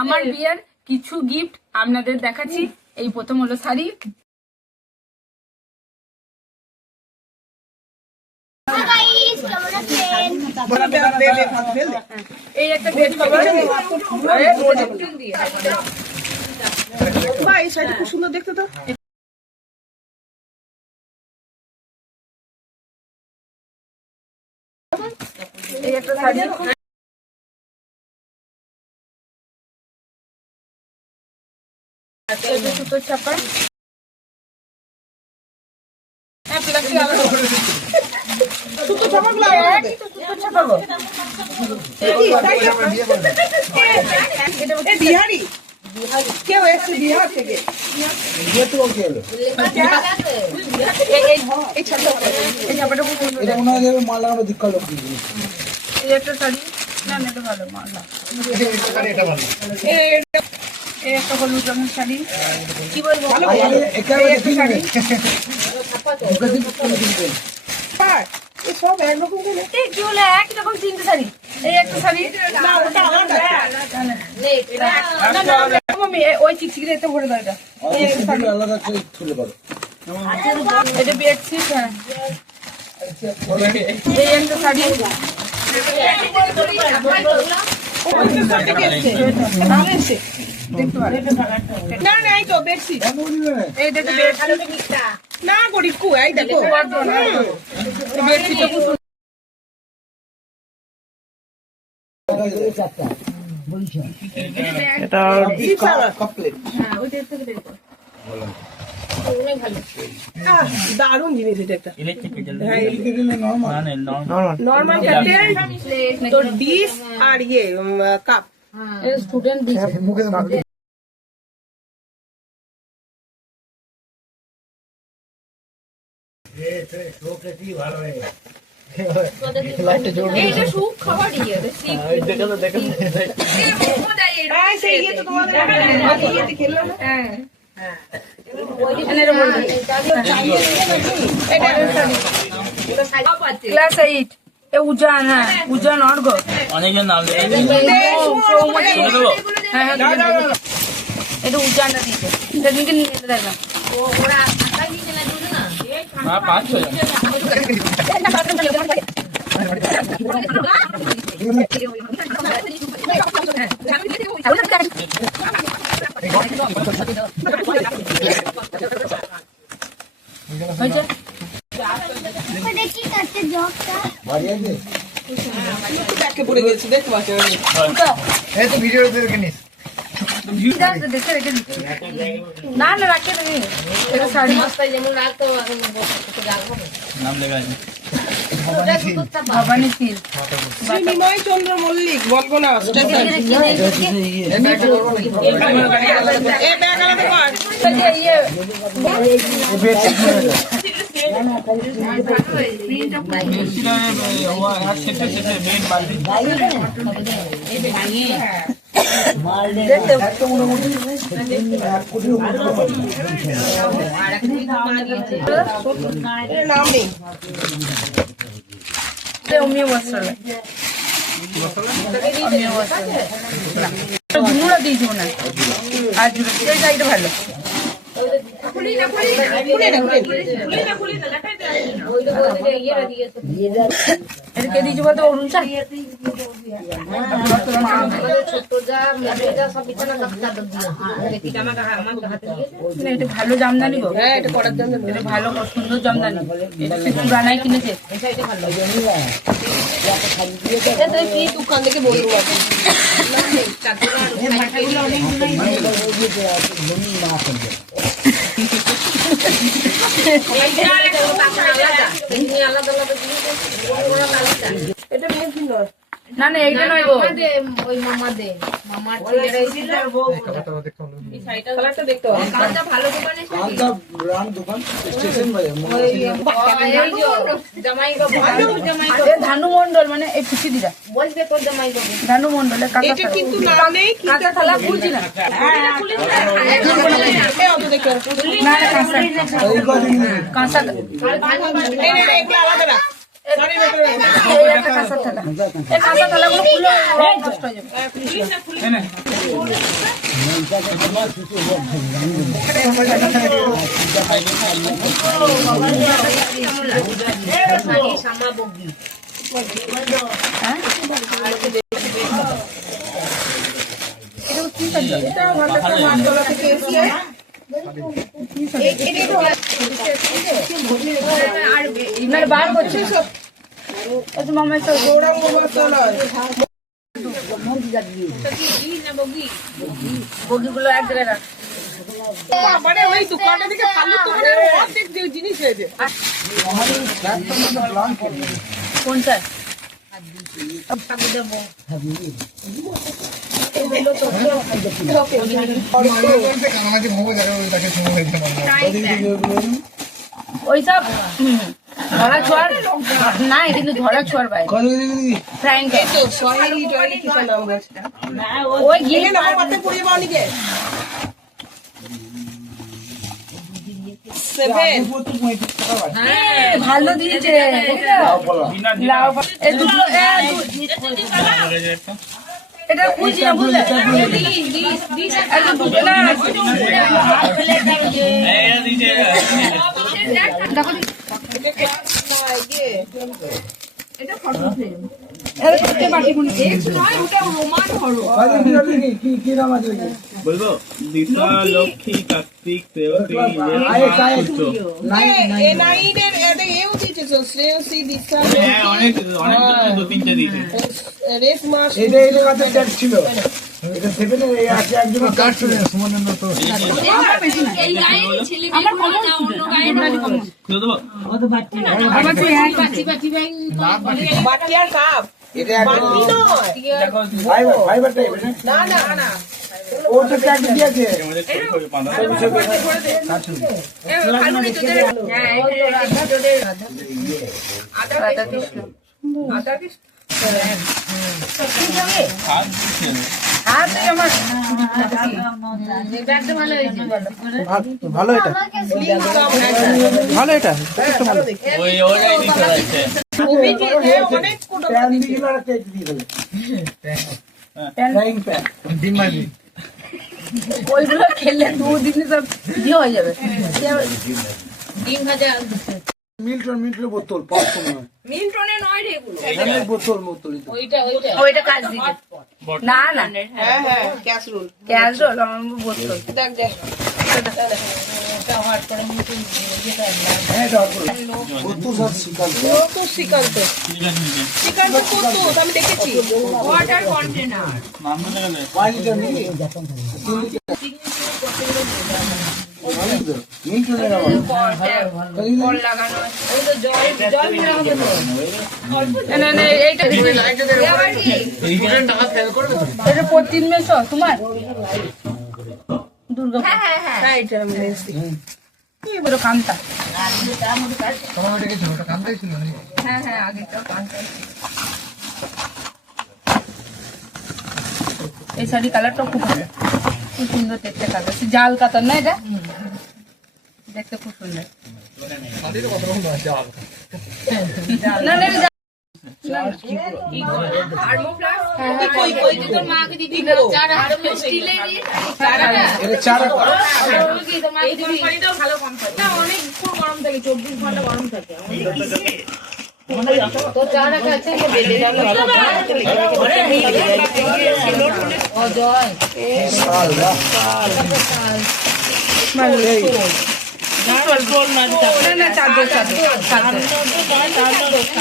আমার বিয়ের কিছু গিফট আপনাদের দেখাচ্ছি। এই প্রথম হলো শাড়ি, এই একটা বেড কভার, এই শাড়িটা খুব সুন্দর দেখতে তো। এই একটা শাড়ি, সুতোর চাপা, সুতো চাপাগুলো বিহারি কেউ এসছে বিহার থেকে। এই একটা শাড়ি, না এটা ভালো মাল, এই একটা হলুদ রঙের শাড়ি, কি বলবো, এই একটা শাড়ি, সব একরকম কি হলো একই রকম তিনটে শাড়ি, এই একটা শাড়ি, ওই চিকচিকি এতে ভরে দাও, এটা বেডশিট, হ্যাঁ এই একটা শাড়ি, না না এই তো বেডশিট এই দেখো বেডশিট, না করি কু এই দেখো বেডশিটটা খুব এটা কমপ্লিট দারুণ জিনিস এটা একটা নরমাল কাটের তো ডিশ আর ইয়ে কাপ স্টুডেন্ট ক্লাস 8 এ উজান, হ্যাঁ উজান অর্ঘ অনেকজন নাম এটা উজানটা দিয়েছে, সেদিনকে নিয়ে যেতে দেখবেন পড়ে গেছে দেখতে পাচ্ছ না না রাখে তুমি এটা শাড়ি নাম লেখা আছে ভবানী সিল শ্রীনিময় চন্দ্র মল্লিক বলগোনা স্টেশন এ ব্যাগ আলাদা কর নাম নেই ঝুনুরা দিয়েছি মনে হয়, আর এই শাড়িটা ভালো, এটা কে দিয়েছি বলতো অরুণ স্যার, এটা ভালো জামদানি গো, এটা করার জন্য এটা ভালো সুন্দর জামদানি, এটা পুরানায় কিনেছে, দোকান থেকে বলবো এটা মেশিন নয়, না না এইটা নয় গো, ওই মামাদের মামার ছেলেরা এসেছিল এই শাড়িটা কালারটা দেখতে হবে, কালারটা ভালো দোকানে আলাদা ব্র্যান্ড দোকান স্টেশন বাজার জামাই বাবু জামাই এ ধানু মন্ডল, মানে এই পিসি দিদা বলবে তোর জামাই বাবু ধানু মন্ডলের কাকা এটা কিন্তু নাম নেই কি কাঁচা থালা খুলছি না, এই অত দেখতে না না কাঁচা কাঁচা এগুলো আলাদা রাখ এই একটা কাঁসার থালা, এই কাঁসার থালাগুলো খুলে নষ্ট হয়ে যাবে। বার করছি মামা একটা বগিগুলো এক জায়গায় রাখ। মানে ওই দোকানটা থেকে ফালতু তো মানে অর্ধেক জিনিস হয়েছে। কোনটা? ওইসব ধরা ছোঁয়ার নাই, কিন্তু ধরা ছোঁয়ার বাইরে ফ্রাইং প্যান ওই গিয়ে ভালো দিয়েছে লাউ এই দুটো এটা বুঝি না বুঝলে দেখো বলবো দিশা লক্ষ্মী কার্তিক অনেক দু তিনটে দিয়েছে। এটা এই জায়গাতে ট্যাক্স ছিল, এটা সেভেন একজনের কাজ ছিল সুমনেন্দ্র তো খুলে দেবো? এটা ফাইবার টাইপ না, ও তো ট্যাক্স দিয়েছে। ভালো এটা, ভালো এটা ওই ওটাই দিতে যাচ্ছে। প্যান দিয়ে আর কেক দিয়ে দেবে, ফ্রাইং প্যান ডিম ভাজি। ওইগুলো খেললে 2 দিনে সব ইয়ে হয়ে যাবে। ডিম ভাজা মিল্টনের বোতল 500 নয়, মিল্টনে নয় রে এগুলো। এখানে বোতল ওইটা ওইটা কাজ দিতে না না হ্যাঁ হ্যাঁ ক্যাসরোল ক্যাজুয়াল আমার বোতল দেখ দেখ হ্যাঁ দাও বোতল সব শিকান্ত ও তো শ্রীকান্ত শ্রীকান্ত কত আমি দেখেছি ওয়াটার কন্টেনার নাম বলে গেলে 5 লিটার নিবি মিল্টনের আবার কল লাগানো ওই তো জল মেরা হবে তো না না এইটা আবার কি এটা প্রতিদিন মেশো তোমার দুর্গা হ্যাঁ হ্যাঁ হ্যাঁ রাইট আমি দেখছি পুরো কান্তা তোমার ওটা কি ছিল, ওটা কান্তাই ছিল নাকি? হ্যাঁ হ্যাঁ আগেটা কাঁচা এই শাড়ি কালারটা খুব ভালো, খুব সুন্দর দেখতে কালার, জাল কাতার না এটা, দেখতে খুব সুন্দর। না না এটা থার্মোপ্লাস কই কই তোর মাকে দিবি চারা স্টিলেরই চারাটা এটা চারা করা কি তোর মাকে দিবি কোম্পানিটাও ভালো কোম্পানি না অনেক গরম থাকে 24 ঘন্টা গরম থাকে তো চারা কাছে বেলে যাবে অজয় না না চাদর চাদর চাদর